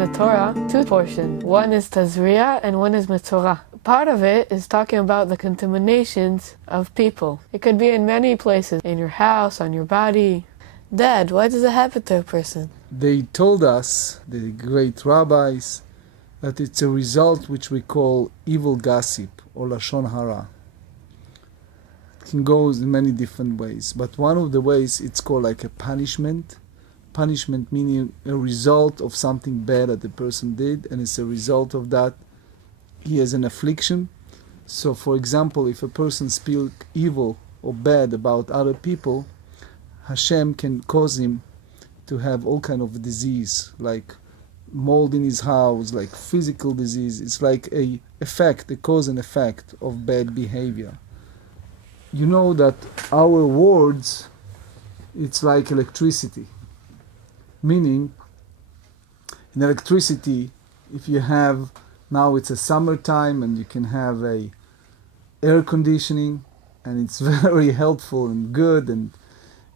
the Torah two portions. One is Tazria and one is Metzorah. Part of it is talking about the contaminations of people. It could be in many places, in your house, on your body. Dad, why does it happen to a person? They told us, the great rabbis, that it's a result which we call evil gossip or lashon hara. It can go in many different ways, but one of the ways it's called like a punishment. Punishment meaning a result of something bad that the person did, and it's a result of that he has an affliction. So for example, if a person speaks evil or bad about other people, Hashem can cause him to have all kind of disease, like mold in his house, like physical disease. It's like a cause and effect of bad behavior. You know that our words, it's like electricity. Meaning, in electricity, if you have, now it's a summertime and you can have a air conditioning, and it's very helpful and good and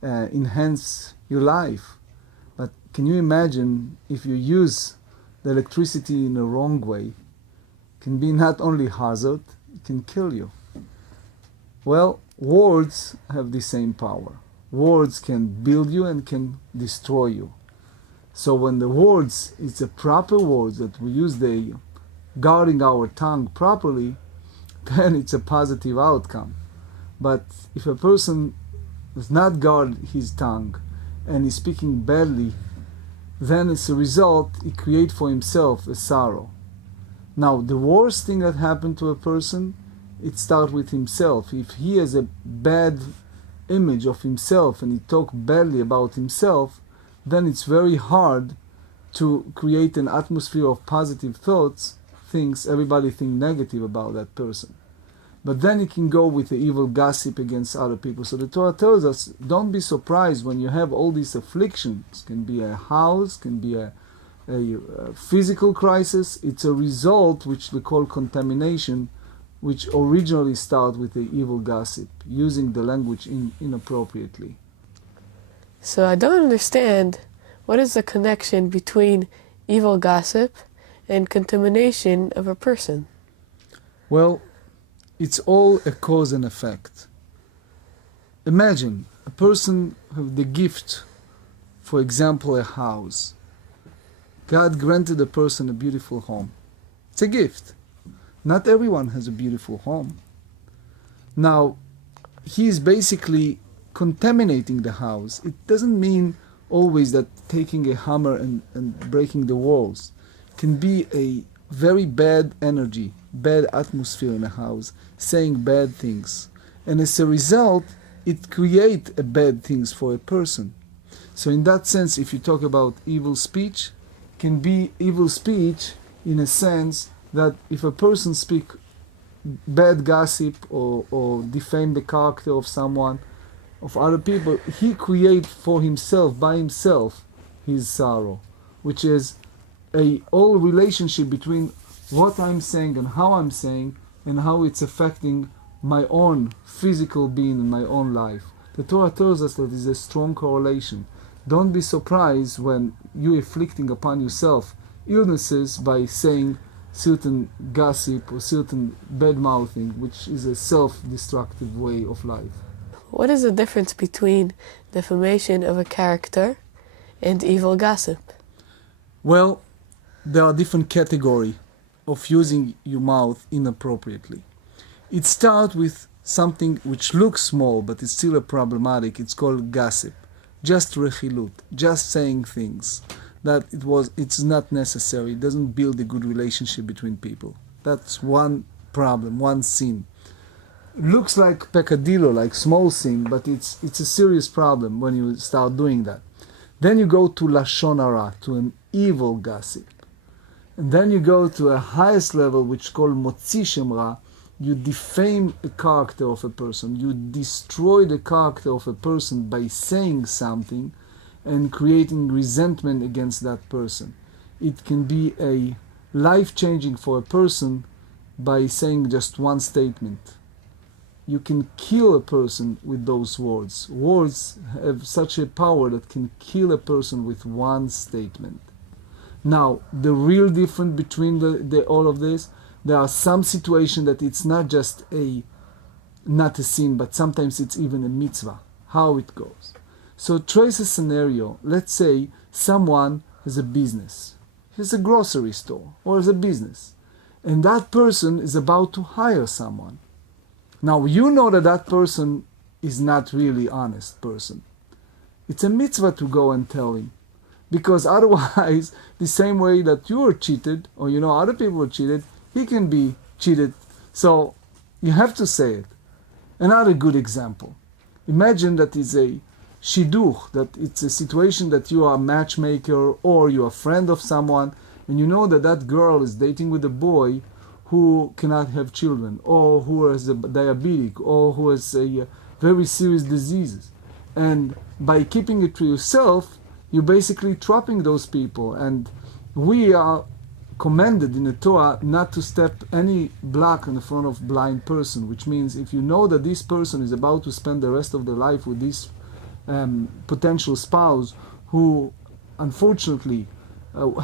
enhance your life. But can you imagine if you use the electricity in a wrong way? It can be not only hazard, it can kill you. Well, words have the same power. Words can build you and can destroy you. So when the words, it's a proper words that we use, the guarding our tongue properly, then it's a positive outcome. But if a person does not guard his tongue and is speaking badly, then as a result, he creates for himself a sorrow. Now, the worst thing that happened to a person, it starts with himself. If he has a bad image of himself and he talks badly about himself, then it's very hard to create an atmosphere of positive thoughts, everybody think negative about that person. But then it can go with the evil gossip against other people. So the Torah tells us, don't be surprised when you have all these afflictions. It can be a house, can be a physical crisis. It's a result which we call contamination, which originally started with the evil gossip, using the language inappropriately. So I don't understand, what is the connection between evil gossip and contamination of a person? Well, it's all a cause and effect. Imagine a person have the gift, for example, a house. God granted a person a beautiful home. It's a gift. Not everyone has a beautiful home. Now, he is basically contaminating the house. It doesn't mean always that taking a hammer and breaking the walls. It can be a very bad energy, bad atmosphere in a house, saying bad things. And as a result, it creates bad things for a person. So in that sense, if you talk about evil speech, it can be evil speech in a sense that if a person speaks bad gossip or defame the character of someone, of other people, he creates for himself, by himself, his sorrow, which is a whole relationship between what I'm saying and how I'm saying and how it's affecting my own physical being in my own life. The Torah tells us that there is a strong correlation. Don't be surprised when you're inflicting upon yourself illnesses by saying certain gossip or certain bad mouthing, which is a self-destructive way of life. What is the difference between defamation of a character and evil gossip? Well, there are different categories of using your mouth inappropriately. It starts with something which looks small, but it's still a problematic. It's called gossip. Just rechilut, just saying things that it's not necessary. It doesn't build a good relationship between people. That's one problem, one sin. Looks like peccadillo, like small sin, but it's a serious problem when you start doing that. Then you go to lashon hara, to an evil gossip. And then you go to a highest level, which is called motzi shem ra. You defame the character of a person. You destroy the character of a person by saying something and creating resentment against that person. It can be a life-changing for a person by saying just one statement. You can kill a person with those words. Words have such a power that can kill a person with one statement. Now, the real difference between all of this, there are some situations that it's not just not a sin, but sometimes it's even a mitzvah, how it goes. So trace a scenario. Let's say someone has a business. He has a grocery store or has a business. And that person is about to hire someone. Now, you know that person is not really honest person. It's a mitzvah to go and tell him. Because otherwise, the same way that you were cheated, or other people were cheated, he can be cheated. So you have to say it. Another good example. Imagine that is a shidduch, that it's a situation that you are a matchmaker or you're a friend of someone, and you know that girl is dating with a boy who cannot have children, or who is a diabetic, or who has a very serious diseases. And by keeping it to yourself, you're basically trapping those people. And we are commanded in the Torah not to step any block in front of blind person, which means if you know that this person is about to spend the rest of their life with this potential spouse who unfortunately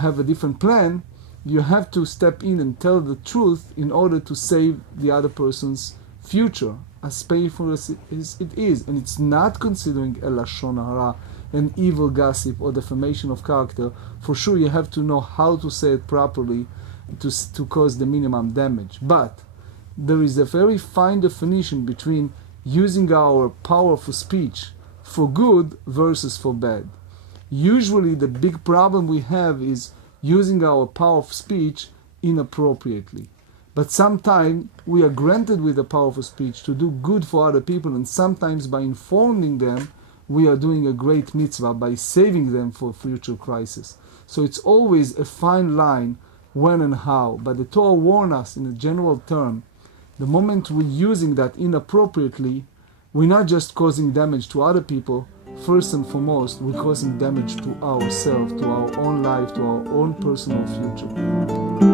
have a different plan, you have to step in and tell the truth in order to save the other person's future, as painful as it is. And it's not considering a lashon hara, an evil gossip or defamation of character. For sure you have to know how to say it properly to cause the minimum damage. But there is a very fine definition between using our powerful speech for good versus for bad. Usually the big problem we have is using our power of speech inappropriately. But sometimes we are granted with the power of speech to do good for other people, and sometimes by informing them we are doing a great mitzvah by saving them for future crisis. So it's always a fine line when and how. But the Torah warns us in a general term, the moment we're using that inappropriately, we're not just causing damage to other people. First and foremost, we're causing damage to ourselves, to our own life, to our own personal future.